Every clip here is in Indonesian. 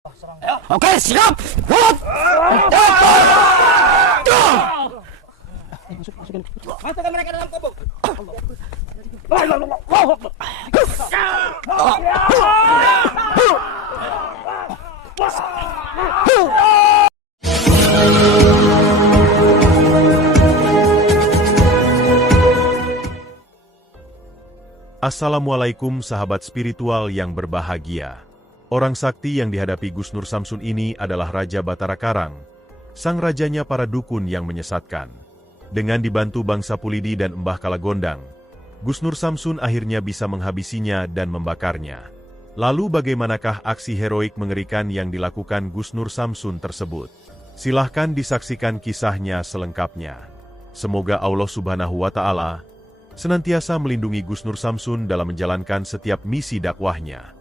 Oke, siap. Masukkan mereka dalam kubur. Assalamualaikum sahabat spiritual yang berbahagia. Orang sakti yang dihadapi Gus Nur Samsun ini adalah Raja Batara Karang, sang rajanya para dukun yang menyesatkan. Dengan dibantu Bang Sapulidi dan Mbah Kalagondang, Gus Nur Samsun akhirnya bisa menghabisinya dan membakarnya. Lalu bagaimanakah aksi heroik mengerikan yang dilakukan Gus Nur Samsun tersebut? Silahkan disaksikan kisahnya selengkapnya. Semoga Allah Subhanahu wa Ta'ala senantiasa melindungi Gus Nur Samsun dalam menjalankan setiap misi dakwahnya.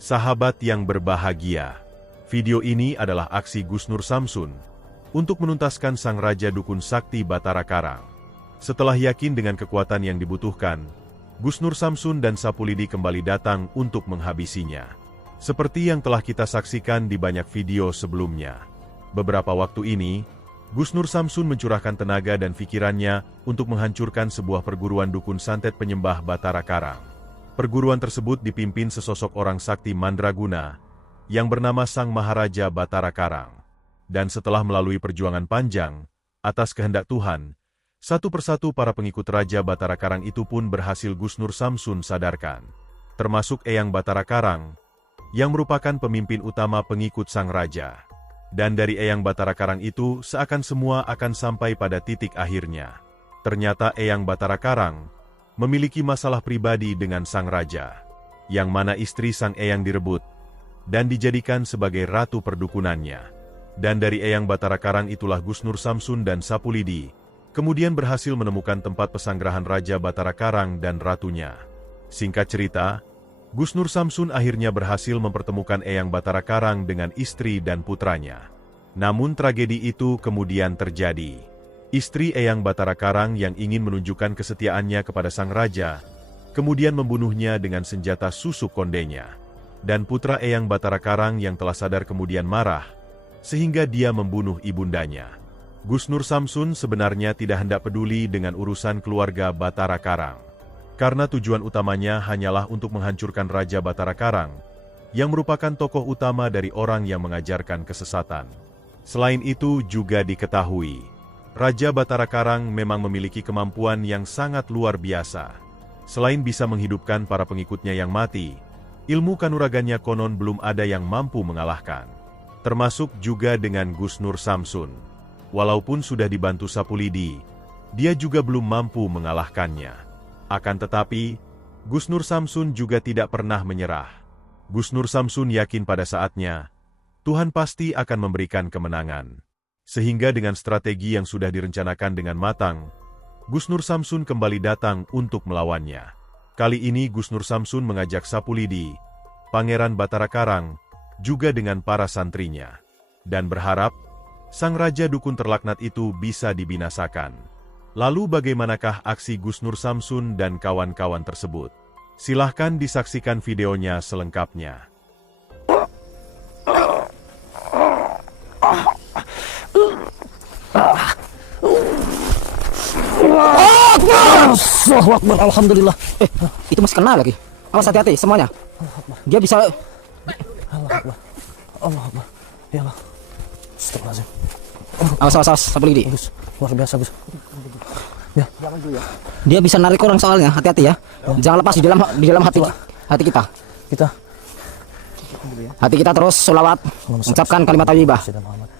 Sahabat yang berbahagia, video ini adalah aksi Gus Nur Samsun untuk menuntaskan sang raja dukun sakti Batara Karang. Setelah yakin dengan kekuatan yang dibutuhkan, Gus Nur Samsun dan Sapulidi kembali datang untuk menghabisinya. Seperti yang telah kita saksikan di banyak video sebelumnya. Beberapa waktu ini, Gus Nur Samsun mencurahkan tenaga dan pikirannya untuk menghancurkan sebuah perguruan dukun santet penyembah Batara Karang. Perguruan tersebut dipimpin sesosok orang sakti mandraguna yang bernama Sang Maharaja Batara Karang. Dan setelah melalui perjuangan panjang, atas kehendak Tuhan, satu persatu para pengikut Raja Batara Karang itu pun berhasil Gus Nur Samsun sadarkan. Termasuk Eyang Batara Karang, yang merupakan pemimpin utama pengikut Sang Raja. Dan dari Eyang Batara Karang itu seakan semua akan sampai pada titik akhirnya. Ternyata Eyang Batara Karang memiliki masalah pribadi dengan Sang Raja, yang mana istri Sang Eyang direbut dan dijadikan sebagai ratu perdukunannya. Dan dari Eyang Batara Karang itulah Gus Nur Samsun dan Sapulidi kemudian berhasil menemukan tempat pesanggerahan Raja Batara Karang dan ratunya. Singkat cerita, Gus Nur Samsun akhirnya berhasil mempertemukan Eyang Batara Karang dengan istri dan putranya. Namun tragedi itu kemudian terjadi. Istri Eyang Batara Karang yang ingin menunjukkan kesetiaannya kepada sang raja, kemudian membunuhnya dengan senjata susuk kondenya. Dan putra Eyang Batara Karang yang telah sadar kemudian marah, sehingga dia membunuh ibundanya. Gus Nur Samsun sebenarnya tidak hendak peduli dengan urusan keluarga Batara Karang. Karena tujuan utamanya hanyalah untuk menghancurkan Raja Batara Karang, yang merupakan tokoh utama dari orang yang mengajarkan kesesatan. Selain itu juga diketahui, Raja Batara Karang memang memiliki kemampuan yang sangat luar biasa. Selain bisa menghidupkan para pengikutnya yang mati, ilmu kanuragannya konon belum ada yang mampu mengalahkan. Termasuk juga dengan Gus Nur Samsun. Walaupun sudah dibantu Sapulidi, dia juga belum mampu mengalahkannya. Akan tetapi, Gus Nur Samsun juga tidak pernah menyerah. Gus Nur Samsun yakin pada saatnya, Tuhan pasti akan memberikan kemenangan. Sehingga dengan strategi yang sudah direncanakan dengan matang, Gus Nur Samsun kembali datang untuk melawannya. Kali ini Gus Nur Samsun mengajak Sapulidi, Pangeran Batara Karang, juga dengan para santrinya. Dan berharap, sang raja dukun terlaknat itu bisa dibinasakan. Lalu bagaimanakah aksi Gus Nur Samsun dan kawan-kawan tersebut? Silahkan disaksikan videonya selengkapnya. Allahu Akbar, alhamdulillah. Itu masih kena lagi. Awas hati-hati semuanya. Dia bisa. Allah Akbar. Allah Akbar. Ya Allah. Astagfirullahaladzim. Awas, Sapulidi. Gus, luar biasa, Gus. Ya. Dia bisa narik orang soalnya, hati-hati ya. Jangan lepas di dalam hati kita. Hati kita terus sholawat, mengucapkan kalimat thayyibah.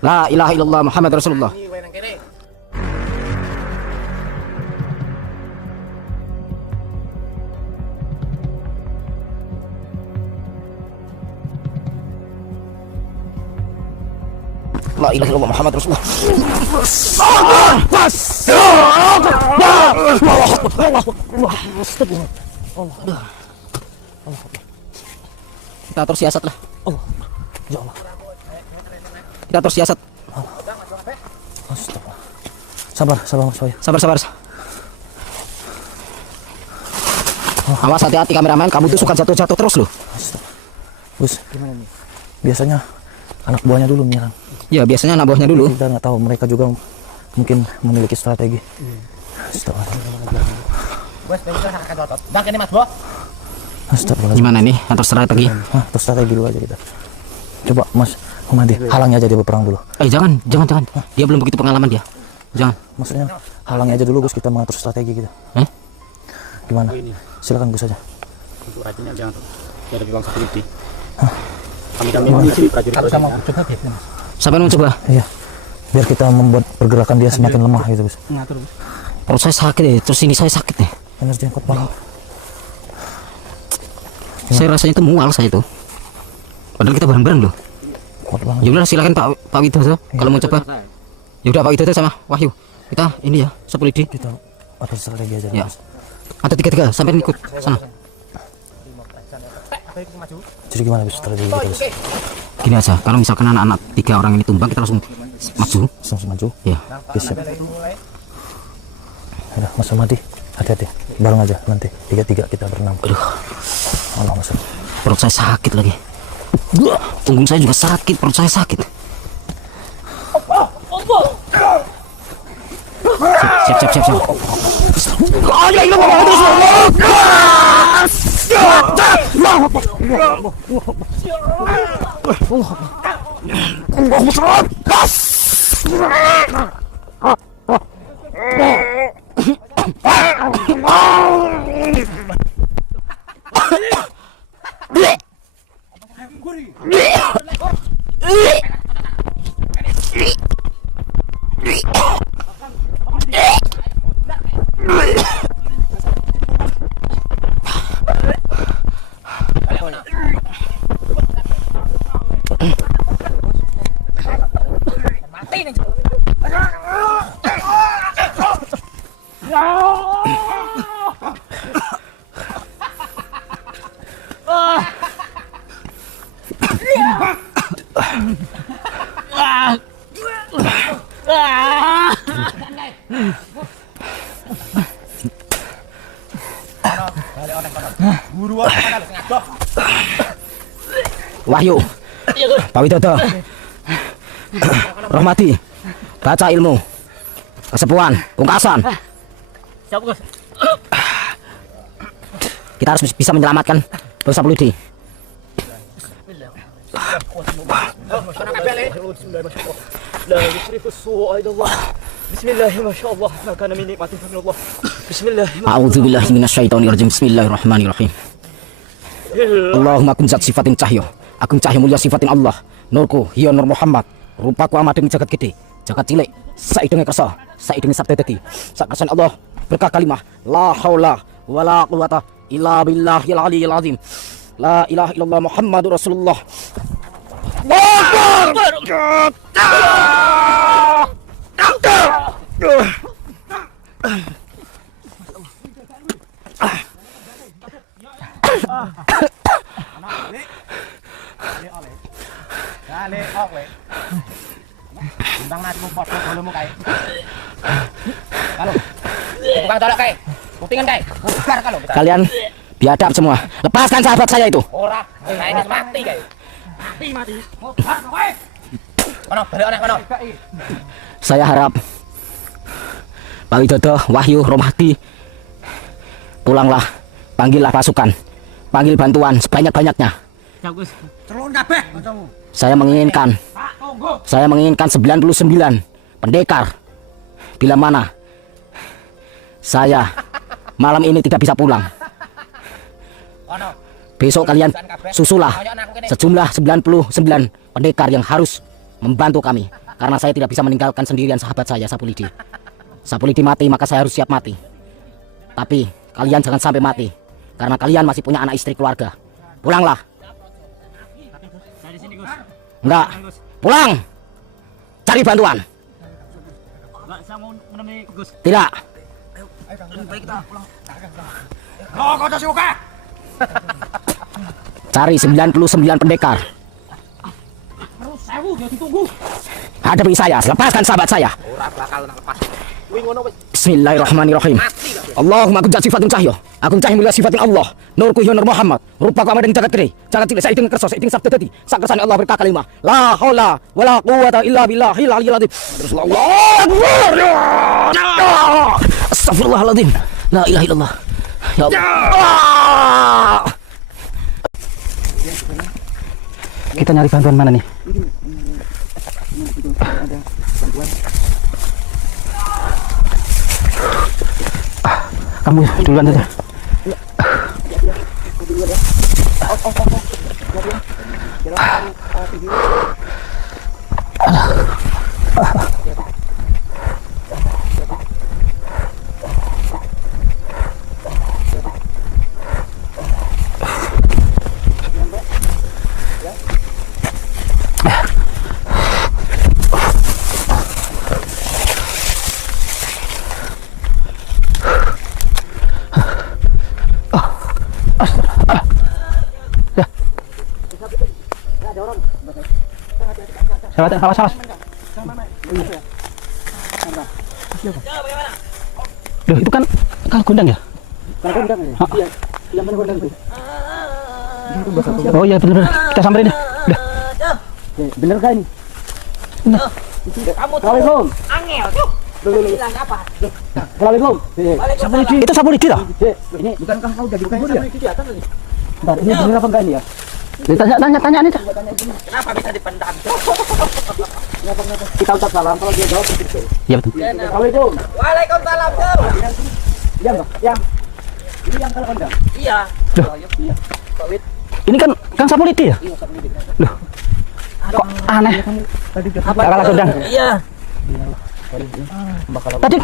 La ilaha illallah Muhammad Rasulullah. La ilaha illallah Muhammad Rasulullah. Kita terus siasat lah. Allah. Ya Allah. Kita terus siasat. Astagfirullah. Sabar. Sabar. Awas hati-hati kameramen, kamu tuh suka jatuh-jatuh terus loh. Gus, biasanya anak buahnya dulu menyerang. Ya biasanya anak buahnya dulu. Kita nggak tahu, mereka juga mungkin memiliki strategi. Astagfirullah. Gimana nih atur strategi? Hah, terus strategi dulu aja kita. Coba Mas Humadi, halangi aja dia berperang dulu. Jangan. Dia belum begitu pengalaman dia. Jangan. Maksudnya halangi aja dulu Gus, kita mengatur strategi kita. Gimana? Silakan Gus aja. Untuk rajinnya jangan tuh. Ada bilang security. Kami di sini prajurit. Sama coba gitu. Siapa yang mau coba? Iya. Biar kita membuat pergerakan dia semakin lemah gitu Gus. Ngatur. Perut saya sakit ya, terus ini saya sakit ya. Energi yang kuat banget. Saya rasanya itu mual saya itu. Padahal kita bareng-bareng loh. Kuat banget. Ya udah silakan Pak Widodo kalau mau coba. Ya udah Pak Widodo sama Wahyu. Kita ini ya, Sapolidi. Kita atur strategi aja. Ya. Mas. Atau tiga sampai ikut sana. Jadi gimana Gus strategi kita Gus? Gini aja, kalau misalkan anak-anak 3 orang ini tumbang, kita langsung maju. Langsung maju. Ya. Oke, siap. Udah, Mas Humadi, hati-hati. Bareng aja nanti. 3-3 kita berenam. Aduh, Allah Mas. perut saya sakit lagi. Punggung saya juga sakit, perut saya sakit. Siap. Wahyu, Pak Widodo, Rohmati, baca ilmu, kesepuan, pungkasan. Siap, Gus. Kita harus bisa menyelamatkan Bos Sapolidi. A'udzubillahi minasyaitonirrajim. Bismillahirrahmanirrahim. Allahumma kun zat sifatin cahyo, agung cahyo mulia sifatin Allah. Nurku hiya nur Muhammad, rupaku amat demi jagat gede, jagat cilik, saidenge kersa, saidenge sabda dadi. Sakasan Allah berkah kalimah la haula wala quwata illa billahil aliyyil azim. La ilaha illallah Muhammadur Rasulullah. Kalian biadab semua. Lepaskan sahabat saya itu. Saya harap Pak Widodo, Wahyu, Rohmati, pulanglah, panggillah pasukan, panggil bantuan sebanyak-banyaknya. Saya menginginkan 99 pendekar. Bila mana saya malam ini tidak bisa pulang, besok kalian susulah sejumlah 99 pendekar yang harus membantu kami. Karena saya tidak bisa meninggalkan sendirian sahabat saya, Sapolidi. Sapolidi mati, maka saya harus siap mati. Tapi kalian jangan sampai mati, karena kalian masih punya anak istri keluarga. Pulanglah. Enggak, pulang. Cari bantuan. Tidak. Cari 99 pendekar. Hadapi saya, lepaskan sahabat saya. Bismillahirrahmanirrahim. Allahumma kunjat sifatin cahyo. Aku cahyo mulia sifatin Allah. Nurku hiyo Nur Muhammad. Rupaku amat dengan jagat gede. Jagat cilik saya dengan kerso, saya dengan sabda tadi. Sak kersane Allah berkah kalimah. La haula wala quwata illa billahil aliyyil azim. Rasulullah Akbar. Astagfirullahaladzim. La ilaha illallah. Ya Allah. Kita nyari bantuan mana nih? Kamu duluan saja. Awas, awas. Loh, itu kan gondang ya? Gondang ya? Iya. Yang mana gondang itu? Oh iya bener. Kita samperin ya. Udah. Bener kan ini? Bener. Kamu tuh Assalamualaikum. angel tuh. Bilang apa? Assalamualaikum. Sapu lidi. Itu sapu lidi toh? Ini bukankah kau udah dibukul ya? Bentar, ini bener apa enggak ini ya? Tanya nih. Kenapa bisa dipendam? Kita ucap salam kalau dia jawab begitu. Iya betul. Assalamualaikum. Waalaikumsalam tuh. Iya enggak? Yang ini yang kalau gondang. Iya. Loh. Ini kan sapu lidi ya? Loh. Kok aneh? Apa kalah gondang? Iya. Tadi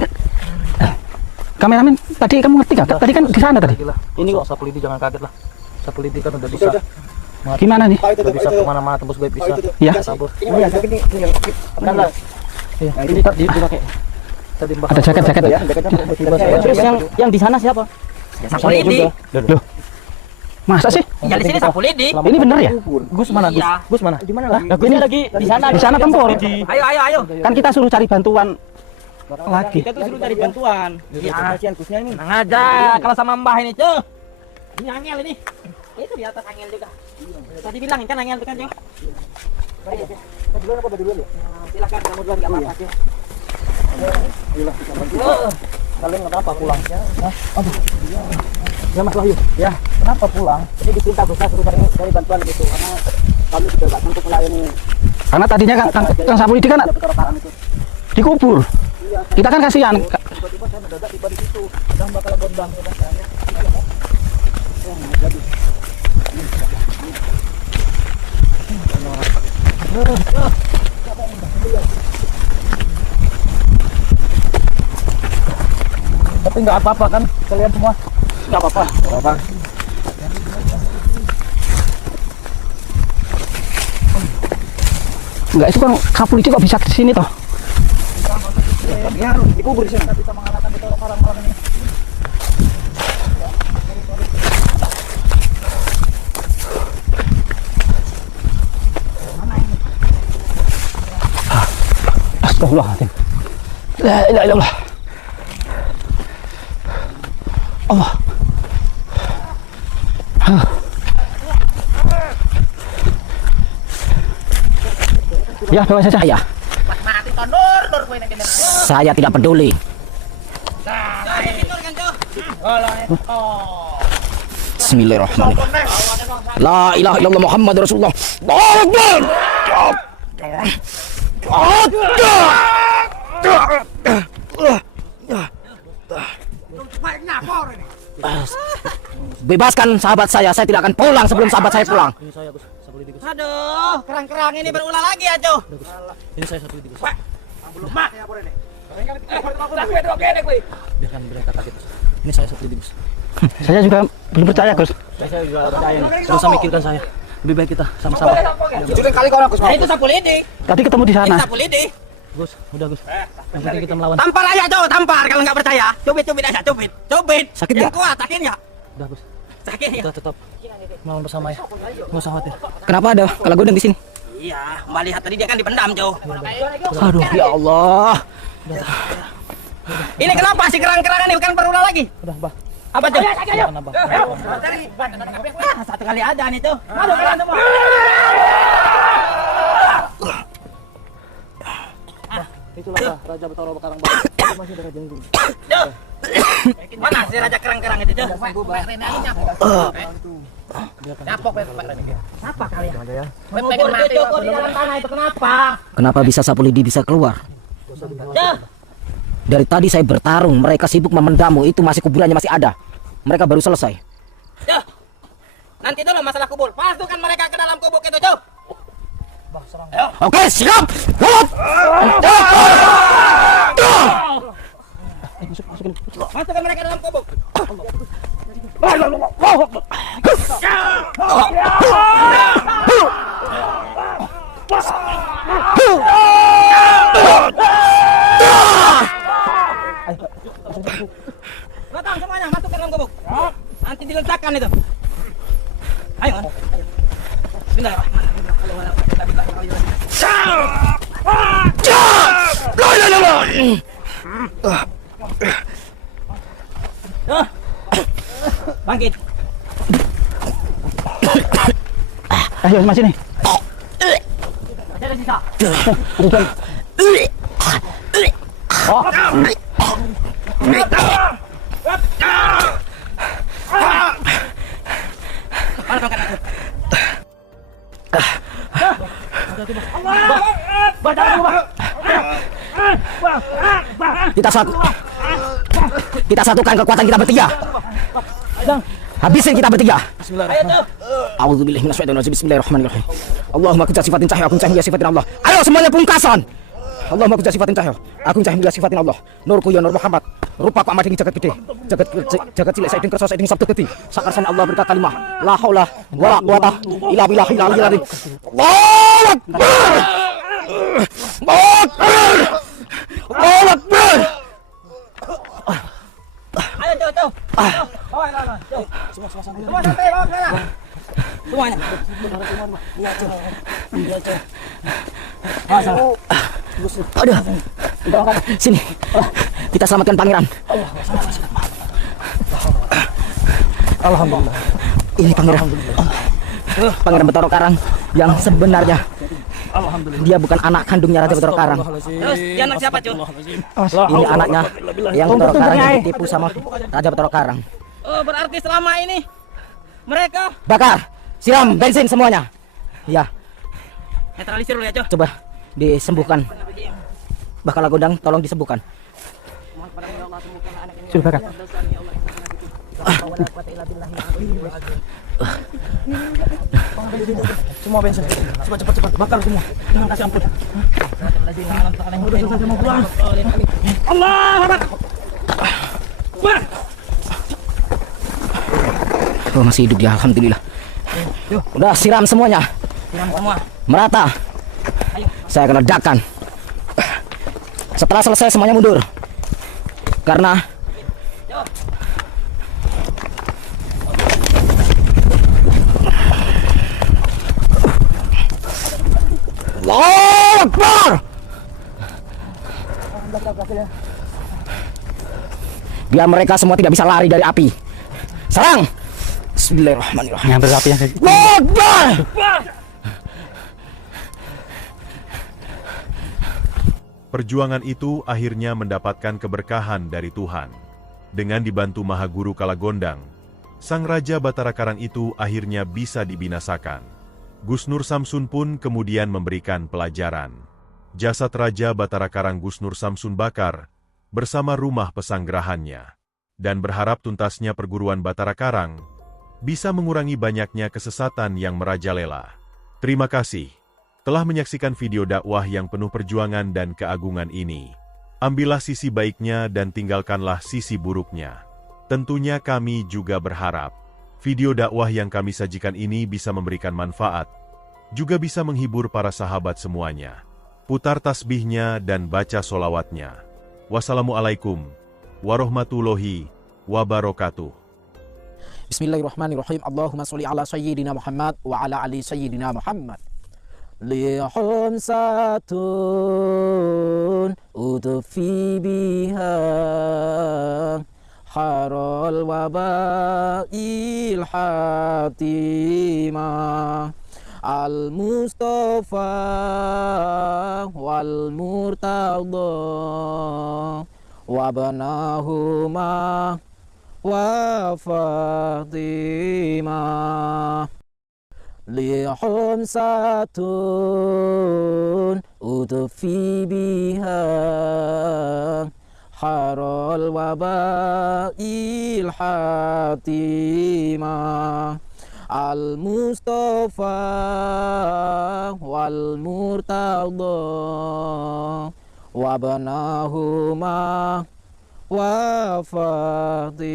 kameramen, tadi kamu ngerti gak? Tadi kan di sana tadi. Ini kok sapu lidi jangan kaget lah. Sapu lidi kan udah bisa. Gimana nih? Udah bisa kemana-mana tembus gue bisa. Ya. Sabur. Ini ya, ini yang kan lah. Iya. Ini tadi dipakai. Tadi Mbak. Ada jaket ya? Terus yang di sana siapa? Sapu lidi. Loh. Masa sih? Ya di sini sapu lidi. Ini bener ya? Gus mana? Gus? Iya. Gus mana? Di mana lah? Ini lagi Di sana. di sana tempur. Ayo. Kan kita suruh cari bantuan lagi. Kita tuh suruh cari bantuan. Iya. Kasihan Gusnya ini. Tenang aja kalau sama Mbah ini tuh. Ini angel ini. Itu di atas angel juga. Tadi bilangin kan angel itu kan, Jo. Duluan apa duluan ya? Silakan kamu duluan enggak apa-apa, Jo. Kalian enggak apa-apa pulang. Aduh. Ya Mas Wahyu. Ya, kenapa pulang? Jadi diperintah Gus suruh cari bantuan gitu karena kami sudah enggak sanggup melayani. Karena tadinya kan sapu lidi kan dikubur. Kita kan kasihan. Tiba-tiba saya mendadak tiba di situ. Udah bakal gondang. Tapi nggak apa-apa kan kalian semua? Nggak apa-apa. Enggak, itu kan sapu lidi kok bisa ke sini toh? Ya harus dikubur di sini. Bisa mengalahkan kita orang-orang ini. Astagfirullahaladzim. La ilaha illallah. Allah. Ya, bawa saja ya. Mati tonor kowe nek kene. Saya tidak peduli. Nah, itu kan, Jo. Bismillahirrahmanirrahim. La ilaha illallah Muhammad Rasulullah. Allahu Bebaskan sahabat saya tidak akan pulang sebelum sahabat saya pulang. Ini saya Gus, sapu lidi Gus. Aduh, kerang-kerang ini berulah lagi ya, Jo. Ini saya sapu lidi Gus. Belum mak ya, Bro ini. Biarkan mereka kaget Gus. Ini saya sapu lidi Gus. Saya juga belum percaya, Gus. Saya juga percaya nih. Tidak usah mikirkan saya. Lebih baik kita sama-sama. Itu kali kau Gus. Itu sapu lidi. Tadi ketemu di sana. Itu sapu lidi. Gus, udah Gus. Yang penting kita melawan. Tampar aja, Jo, tampar kalau nggak percaya. Cubit aja, cubit. Sakit Yang nggak? kuat, sakit nggak? Udah Gus. Sakit ya. Kita tetap melawan bersama ya. Nggak usah khawatir. Kenapa ada kalau gondang di sini? Iya, Mbak lihat tadi dia kan dipendam, Jo. Aduh, ya Allah. Ini kenapa si kerang-kerangan ini bukan berulang lagi? Udah, Bah. Apa tuh? Jangan, Bah. Satu kali aja nih tuh. Aduh, kalian semua. Itulah Bah, Raja Batara Karang Bah. Masih ada raja ini. Mana si raja kerang-kerang itu tuh? Capok, Kenapa kalian? Mengubur cucu di dalam tanah itu kenapa? Kenapa bisa sapu lidi bisa keluar? Dari tadi saya bertarung, mereka sibuk memendammu, itu masih kuburannya masih ada. Mereka baru selesai. Nanti dulu masalah kubur. Masukkan mereka ke dalam kubur itu, Cuk. Oke, siap. Masukkan mereka ke dalam kubur. Datang semuanya, masuk ke dalam kubur. Nanti diletakkan itu. Ayo. Bangkit. Ayo, masih nih. Ada sisa. Kita satukan kekuatan kita bertiga. Habisin kita bertiga. A'udzubillahi minasyaitonirrajim. Bismillahirrahmanirrahim. Allahumma kunta sifatin cahya, akun cahya sifatin Allah. Ayo semuanya pungkasan. Allahumma kunta sifatin cahya, akun cahya sifatin Allah. Nurku ya nur Muhammad. Rupaku amat tinggi jagat gede. Jagat cilik saidin kersa saidin sabtu gede. Sakarsan Allah berkata kalimah. La haula wala quwata illa billahi al-aliyyil azim. Allahu Akbar. Allahu Akbar. Ayo, Cuk. Bawa, Cuk. Semua sampai bawa ke sana. Semuanya. Aduh. Sini. Kita selamatkan pangeran. Alhamdulillah. Ini pangeran. Pangeran Batara Karang yang sebenarnya. Dia bukan anak kandungnya Raja Batara Karang. Terus dia anak siapa, Cuk? Ini anaknya yang Batara Karang yang ditipu sama Raja Batara Karang. Oh, berarti selama ini mereka Bakar, siram bensin semuanya. Ya, netralisir dulu ya, Cuk. coba disembuhkan. Bakal Gondang, tolong disembuhkan. Sudah bakar. Semua bensin. Cepat bakar semua. Jangan kasih ampun. Allah Akbar. Oh, masih hidup dia, alhamdulillah. Udah siram semuanya. Siram semua. Merata. Saya akan ledakan. Setelah selesai semuanya mundur. Karena Allahu Akbar. Biar mereka semua tidak bisa lari dari api. Serang. Bismillahirrahmanirrahim. Yang berapi yang Allahu Akbar. Perjuangan itu akhirnya mendapatkan keberkahan dari Tuhan. Dengan dibantu Maha Guru Kalagondang, Sang Raja Batara Karang itu akhirnya bisa dibinasakan. Gusnur Samsun pun kemudian memberikan pelajaran. Jasad Raja Batara Karang Gusnur Samsun bakar bersama rumah pesanggerahannya. Dan berharap tuntasnya perguruan Batara Karang bisa mengurangi banyaknya kesesatan yang merajalela. Terima kasih telah menyaksikan video dakwah yang penuh perjuangan dan keagungan ini. Ambillah sisi baiknya dan tinggalkanlah sisi buruknya. Tentunya kami juga berharap video dakwah yang kami sajikan ini bisa memberikan manfaat, juga bisa menghibur para sahabat semuanya. Putar tasbihnya dan baca solawatnya. Wassalamualaikum warahmatullahi wabarakatuh. Bismillahirrahmanirrahim. Allahumma sholli ala sayyidina Muhammad wa ala ali sayyidina Muhammad. لخمسة أضفي بها حر الوباء الحاتمة المصطفى والمرتضى وابناهما وفاطمة لخمسة أضفي بها حر الوباء الحاتمة المصطفى والمرتضى وابناهما وفاطمة